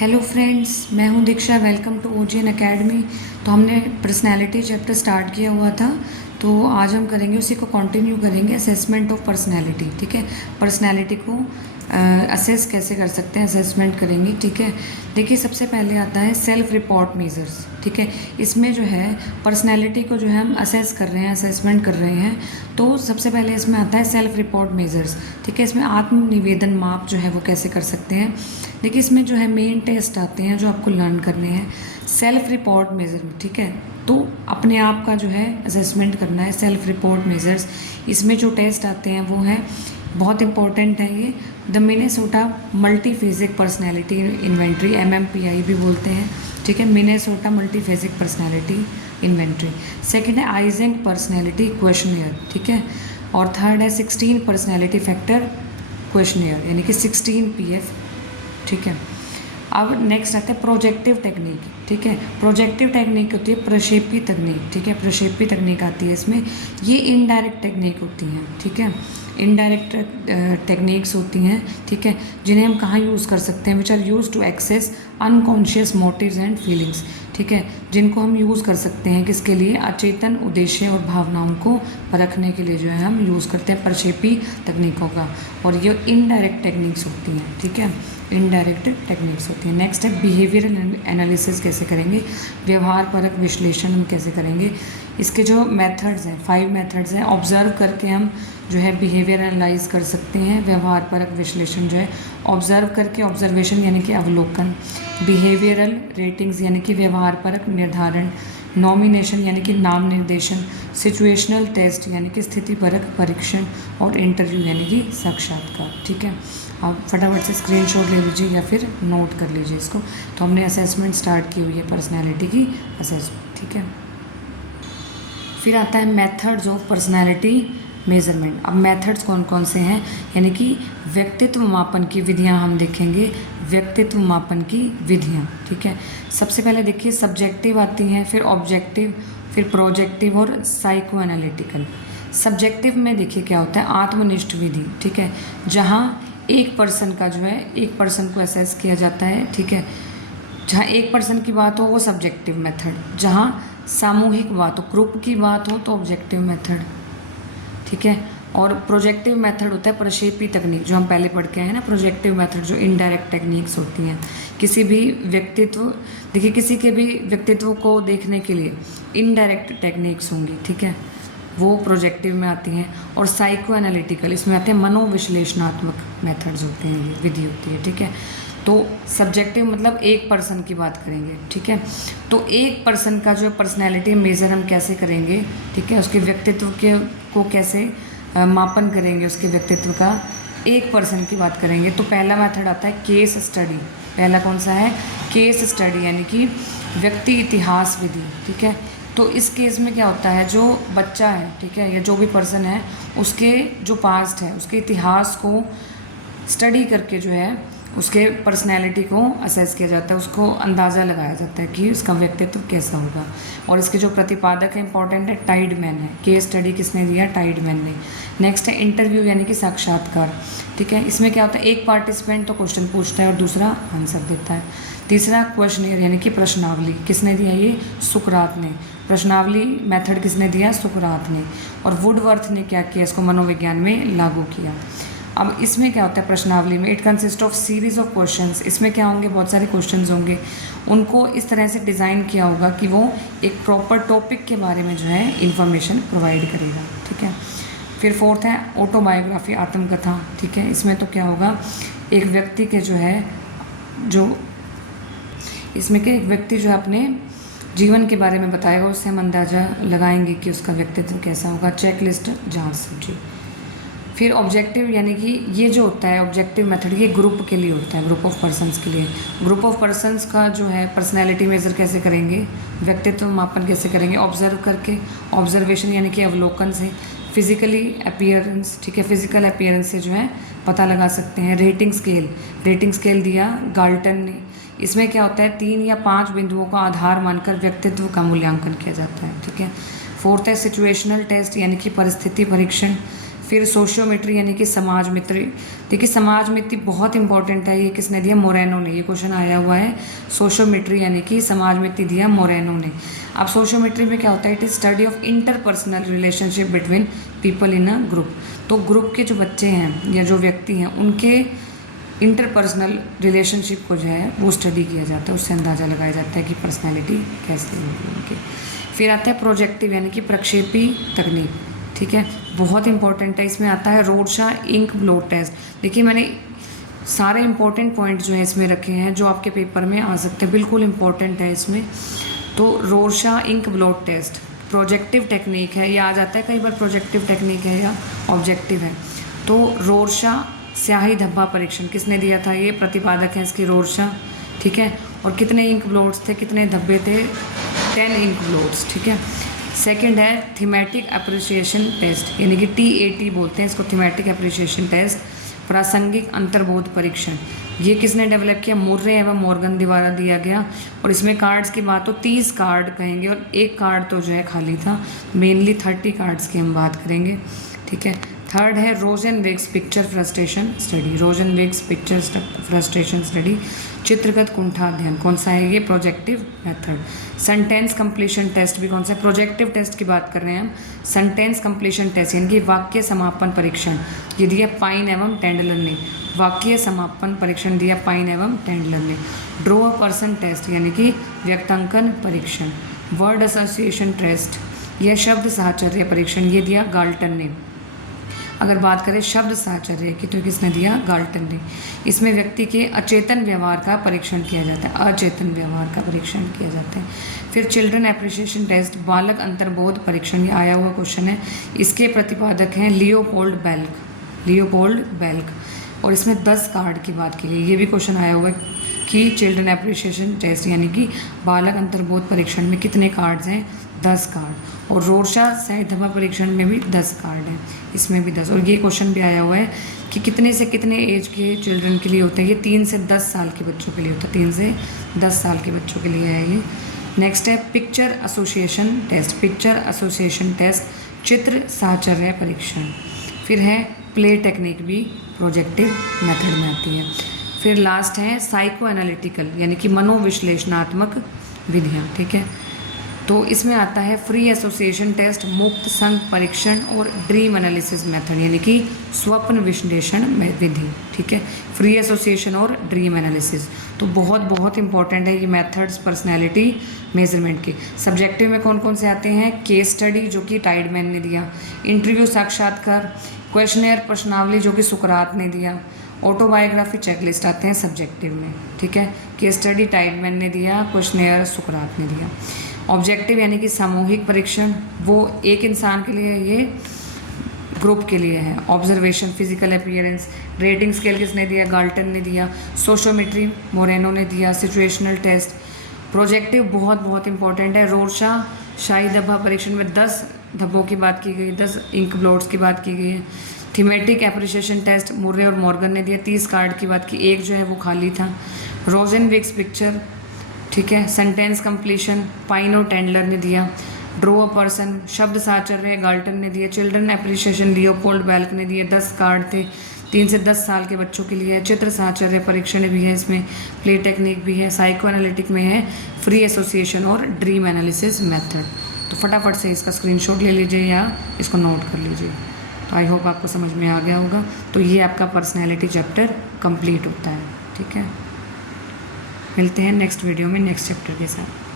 Hello friends, मैं हूं Diksha. Welcome to OGN academy. तो हमने पर्सनैलिटी चैप्टर स्टार्ट किया हुआ था, तो आज हम करेंगे उसी को कंटिन्यू करेंगे, असेसमेंट ऑफ पर्सनैलिटी। ठीक है, पर्सनैलिटी को असेस कैसे कर सकते हैं, असेसमेंट करेंगे। ठीक है, देखिए सबसे पहले आता है सेल्फ रिपोर्ट मेजर्स। ठीक है, इसमें जो है पर्सनैलिटी को जो है हम असेस कर रहे हैं, असेसमेंट कर रहे हैं, तो सबसे पहले इसमें आता है सेल्फ रिपोर्ट मेजर्स। ठीक है, इसमें आत्म निवेदन माप जो है वो कैसे कर सकते हैं। देखिए इसमें जो है मेन टेस्ट आते हैं जो आपको लर्न करने हैं सेल्फ रिपोर्ट मेजर में। ठीक है, तो अपने आप का जो है असेसमेंट करना है, सेल्फ रिपोर्ट मेजर्स। इसमें जो टेस्ट आते हैं वो है, बहुत इंपॉर्टेंट है ये, the Minnesota multiphasic personality inventory, MMPI भी बोलते हैं। ठीक है, Minnesota multiphasic personality inventory. Second है आइजेंक पर्सनैलिटी क्वेश्चनियर। ठीक है, और थर्ड है 16 पर्सनैलिटी फैक्टर क्वेश्चनियर, यानी कि 16 PF। ठीक है, अब नेक्स्ट आता है प्रोजेक्टिव टेक्निक। ठीक है, प्रोजेक्टिव टेक्निक होती है प्रक्षेपी तकनीक। ठीक है, प्रक्षेपी तकनीक आती है इसमें। ये इनडायरेक्ट टेक्निक होती हैं। ठीक है, इनडायरेक्ट टेक्निक्स होती हैं। ठीक है, जिन्हें हम कहाँ यूज़ कर सकते हैं, which are used to access unconscious motives and feelings. ठीक है, जिनको हम यूज़ कर सकते हैं किसके लिए, अचेतन उद्देश्य और भावनाओं को परखने के लिए जो है हम यूज़ करते हैं प्रक्षेपी तकनीकों का, और ये इनडायरेक्ट टेक्निक्स होती हैं। ठीक है, इनडायरेक्ट टेक्निक्स होती हैं। नेक्स्ट है बिहेवियरल एनालिसिस कैसे करेंगे, व्यवहार परक विश्लेषण हम कैसे करेंगे। इसके जो मेथड्स हैं, 5 मेथड्स हैं। ऑब्जर्व करके हम जो है बिहेवियर एनालाइज कर सकते हैं। व्यवहार परक विश्लेषण जो है ऑब्जर्व करके, ऑब्जर्वेशन यानी कि अवलोकन, बिहेवियरल रेटिंग्स यानी कि व्यवहार परक निर्धारण, नॉमिनेशन यानी कि नाम निर्देशन, सिचुएशनल टेस्ट यानी कि स्थिति परक परीक्षण, और इंटरव्यू यानी कि साक्षात्कार। ठीक है, आप फटाफट से स्क्रीनशॉट ले लीजिए या फिर नोट कर लीजिए इसको। तो हमने असेसमेंट स्टार्ट की हुई है पर्सनैलिटी की असेसमेंट। ठीक है, फिर आता है मेथड्स ऑफ पर्सनैलिटी मेजरमेंट। अब मेथड्स कौन कौन से हैं, यानी कि व्यक्तित्व मापन की विधियां हम देखेंगे, व्यक्तित्व मापन की विधियां। ठीक है, सबसे पहले देखिए सब्जेक्टिव आती हैं, फिर ऑब्जेक्टिव, फिर प्रोजेक्टिव और साइको एनालिटिकल। सब्जेक्टिव में देखिए क्या होता है, आत्मनिष्ठ विधि। ठीक है, जहाँ एक पर्सन का जो है, एक पर्सन को असेस किया जाता है। ठीक है, जहाँ एक पर्सन की बात हो वो सब्जेक्टिव मेथड, जहाँ सामूहिक बात हो, ग्रुप की बात हो तो ऑब्जेक्टिव मेथड। ठीक है, और प्रोजेक्टिव मेथड होता है प्रक्षेपी तकनीक, जो हम पहले पढ़ के हैं ना, प्रोजेक्टिव मेथड जो इनडायरेक्ट टेक्निक्स होती हैं। किसी भी व्यक्तित्व, देखिए किसी के भी व्यक्तित्व को देखने के लिए इनडायरेक्ट टेक्निक्स होंगी। ठीक है, वो प्रोजेक्टिव में आती हैं। और साइको एनालिटिकल, इसमें आते हैं मनोविश्लेषणात्मक मेथड्स होते हैं, ये विधि होती है। ठीक है, तो सब्जेक्टिव मतलब एक पर्सन की बात करेंगे। ठीक है, तो एक पर्सन का जो पर्सनैलिटी मेज़र हम कैसे करेंगे। ठीक है, उसके व्यक्तित्व के को कैसे मापन करेंगे, उसके व्यक्तित्व का, एक पर्सन की बात करेंगे। तो पहला मेथड आता है केस स्टडी। पहला कौन सा है, केस स्टडी, यानी कि व्यक्ति इतिहास विधि। ठीक है, तो इस केस में क्या होता है, जो बच्चा है, ठीक है, या जो भी पर्सन है, उसके जो पास्ट है, उसके इतिहास को स्टडी करके जो है उसके पर्सनैलिटी को असेस किया जाता है, उसको अंदाज़ा लगाया जाता है कि उसका व्यक्तित्व कैसा होगा। और इसके जो प्रतिपादक है इंपॉर्टेंट है, टाइडमैन है। केस स्टडी किसने दिया, टाइडमैन ने। नेक्स्ट है इंटरव्यू यानी कि साक्षात्कार। ठीक है, इसमें क्या होता है, एक पार्टिसिपेंट तो क्वेश्चन पूछता है और दूसरा आंसर देता है। तीसरा क्वेश्चनियर यानी कि प्रश्नावली, किसने दिया, ये सुकरात ने। प्रश्नावली मेथड किसने दिया, सुकरात ने। और वुडवर्थ ने क्या किया, इसको मनोविज्ञान में लागू किया। अब इसमें क्या होता है प्रश्नावली में, it consist of series of questions. इसमें क्या होंगे, बहुत सारे क्वेश्चंस होंगे, उनको इस तरह से डिज़ाइन किया होगा कि वो एक प्रॉपर टॉपिक के बारे में जो है इंफॉर्मेशन प्रोवाइड करेगा। ठीक है, फिर फोर्थ है ऑटोबायोग्राफी, आत्मकथा। ठीक है, इसमें तो क्या होगा, एक व्यक्ति के जो है, जो इसमें के एक व्यक्ति जो अपने जीवन के बारे में बताएगा, उससे हम अंदाज़ा लगाएंगे कि उसका व्यक्तित्व कैसा होगा। चेक लिस्ट जाँच सूची। फिर ऑब्जेक्टिव यानी कि ये जो होता है ऑब्जेक्टिव मेथड, ये ग्रुप के लिए होता है, ग्रुप ऑफ पर्सन्स के लिए। ग्रुप ऑफ पर्सन्स का जो है पर्सनैलिटी मेजर कैसे करेंगे, व्यक्तित्व मापन कैसे करेंगे, ऑब्जर्व करके, ऑब्जर्वेशन यानी कि अवलोकन से, फिजिकली अपीयरेंस। ठीक है, फिजिकल अपीयरेंस से जो है पता लगा सकते हैं। रेटिंग स्केल, रेटिंग स्केल दिया गाल्टन ने। इसमें क्या होता है, 3 या 5 बिंदुओं का आधार मानकर व्यक्तित्व का मूल्यांकन किया जाता है। ठीक है, फोर्थ है सिचुएशनल टेस्ट यानी कि परिस्थिति परीक्षण। फिर सोशियोमेट्री यानी कि समाज मित्री। देखिए समाज मित्री बहुत इंपॉर्टेंट है, ये किसने दिया? मोरेनो ने। ये क्वेश्चन आया हुआ है, सोशियोमेट्री यानी कि समाज मित्री दिया मोरेनो ने। अब सोशियोमेट्री में क्या होता है? It is study of interpersonal relationship between people in a group. तो ग्रुप के जो बच्चे हैं या जो व्यक्ति हैं उनके इंटरपर्सनल रिलेशनशिप को जो है वो स्टडी किया जाता है, उससे अंदाज़ा लगाया जाता है कि पर्सनैलिटी कैसी होगी उनकी। फिर आता है प्रोजेक्टिव यानी कि प्रक्षेपी तकनीक, ठीक है, बहुत इंपॉर्टेंट है। इसमें आता है रोरशाह इंक ब्लोट टेस्ट। देखिए मैंने सारे इंपॉर्टेंट पॉइंट जो है इसमें रखे हैं जो आपके पेपर में आ सकते हैं, बिल्कुल इंपॉर्टेंट है इसमें। तो Rorschach ink blot test projective technique है, ये आ जाता है कई बार प्रोजेक्टिव टेक्निक है या ऑब्जेक्टिव है। तो रोरशाह स्याही धब्बा परीक्षण किसने दिया था? ये प्रतिपादक है इसकी रोरशाह, ठीक है। और कितने इंक ब्लोट्स थे, कितने धब्बे थे? 10 इंक ब्लोट्स, ठीक है। सेकंड है थीमेटिक अप्रिसिएशन टेस्ट यानी कि TAT बोलते हैं इसको, थीमेटिक अप्रिसिएशन टेस्ट, प्रासंगिक अंतर्बोध परीक्षण। ये किसने डेवलप किया? मुर्रे एवं मॉर्गन द्वारा दिया गया। और इसमें कार्ड्स की बात तो 30 कार्ड कहेंगे और एक कार्ड तो जो है खाली था, मेनली 30 कार्ड्स की हम बात करेंगे, ठीक है। थर्ड है Rosenzweig's picture frustration study, Rosenzweig's picture frustration study, चित्रगत कुंठा अध्ययन। कौन सा है ये? Projective method. Sentence completion test भी कौन सा है? प्रोजेक्टिव टेस्ट की बात कर रहे हैं हम। सेंटेंस कंप्लीशन टेस्ट यानी कि वाक्य समापन परीक्षण, ये दिया पाइन एवं टेंडलर ने। वाक्य समापन परीक्षण दिया पाइन एवं टेंडलर ने। ड्रॉ अ पर्सन टेस्ट यानी कि व्यक्तांकन परीक्षण। वर्ड एसोसिएशन टेस्ट, यह शब्द साहचर्य परीक्षण, ये दिया गाल्टन ने। अगर बात करें शब्द साहचर्य की तो किसने दिया? गाल्टन ने। इसमें व्यक्ति के अचेतन व्यवहार का परीक्षण किया जाता है, अचेतन व्यवहार का परीक्षण किया जाता है। फिर चिल्ड्रन एप्रिसिएशन टेस्ट बालक अंतर्बोध परीक्षण, ये आया हुआ क्वेश्चन है, इसके प्रतिपादक हैं लियोपोल्ड बेल्क, लियोपोल्ड बेल्क। और इसमें 10 कार्ड की बात की गई, ये भी क्वेश्चन आया हुआ है कि चिल्ड्रन एप्रिसिएशन टेस्ट यानी कि बालक अंतर्बोध परीक्षण में कितने कार्ड्स हैं? 10 कार्ड। और रोरशाह स्याही धब्बा परीक्षण में भी 10 कार्ड हैं, इसमें भी 10। और ये क्वेश्चन भी आया हुआ है कि कितने से कितने एज के चिल्ड्रन के लिए होते हैं? ये 3 से 10 साल के बच्चों के लिए होता है, 3 से 10 साल के बच्चों के लिए है ये। नेक्स्ट है picture association test, picture association test चित्र साहचर्य परीक्षण। फिर है प्ले टेक्निक भी प्रोजेक्टिव मेथड में आती है। फिर लास्ट है साइको एनालिटिकल यानी कि मनोविश्लेषणात्मक विधियाँ, ठीक है। तो इसमें आता है फ्री एसोसिएशन टेस्ट, मुक्त संघ परीक्षण और ड्रीम एनालिसिस मेथड यानी कि स्वप्न विश्लेषण विधि, ठीक है। फ्री एसोसिएशन और ड्रीम एनालिसिस तो बहुत बहुत इंपॉर्टेंट है ये मेथड्स पर्सनैलिटी मेजरमेंट के। सब्जेक्टिव में कौन कौन से आते हैं? केस स्टडी जो कि टाइडमैन ने दिया, इंटरव्यू साक्षात्कार, क्वेश्चनेयर प्रश्नावली जो कि सुकरात ने दिया, ऑटोबायोग्राफी चेकलिस्ट आते हैं सब्जेक्टिव में, ठीक है। केस स्टडी टाइडमैन ने दिया, क्वेश्चनेयर सुकरात ने दिया। ऑब्जेक्टिव यानी कि सामूहिक परीक्षण, वो एक इंसान के लिए, ये ग्रुप के लिए है। Observation, physical appearance, rating scale किसने दिया? गाल्टन ने दिया। सोशियोमेट्री मोरेनो ने दिया। Situational test. प्रोजेक्टिव बहुत बहुत इंपॉर्टेंट है। रोरशाह स्याही धब्बा परीक्षण में 10 धब्बों की बात की गई, 10 इंक ब्लोट्स की बात की गई है। थीमेटिक एप्रिसिएशन टेस्ट मुर्रे और मॉर्गन ने दिया, 30 कार्ड की बात की, एक जो है वो खाली था। रोजनविग्स पिक्चर, ठीक है। सेंटेंस कंप्लीशन पाइन और टेंडलर ने दिया। ड्रॉ अ पर्सन शब्द साहचर्य गाल्टन ने दिया। चिल्ड्रन एप्रिसिएशन लियोपोल्ड बेल्क ने दिए, 10 कार्ड थे, 3 से 10 साल के बच्चों के लिए है। चित्र साहचर्य परीक्षण भी है इसमें, प्ले टेक्निक भी है, साइको एनालिटिक में है फ्री एसोसिएशन और ड्रीम एनालिसिस मेथड। तो फटाफट से इसका स्क्रीनशॉट ले लीजिए या इसको नोट कर लीजिए। तो आई होप आपको समझ में आ गया होगा। तो ये आपका पर्सनैलिटी चैप्टर कंप्लीट होता है, ठीक है। मिलते हैं नेक्स्ट वीडियो में नेक्स्ट चैप्टर के साथ।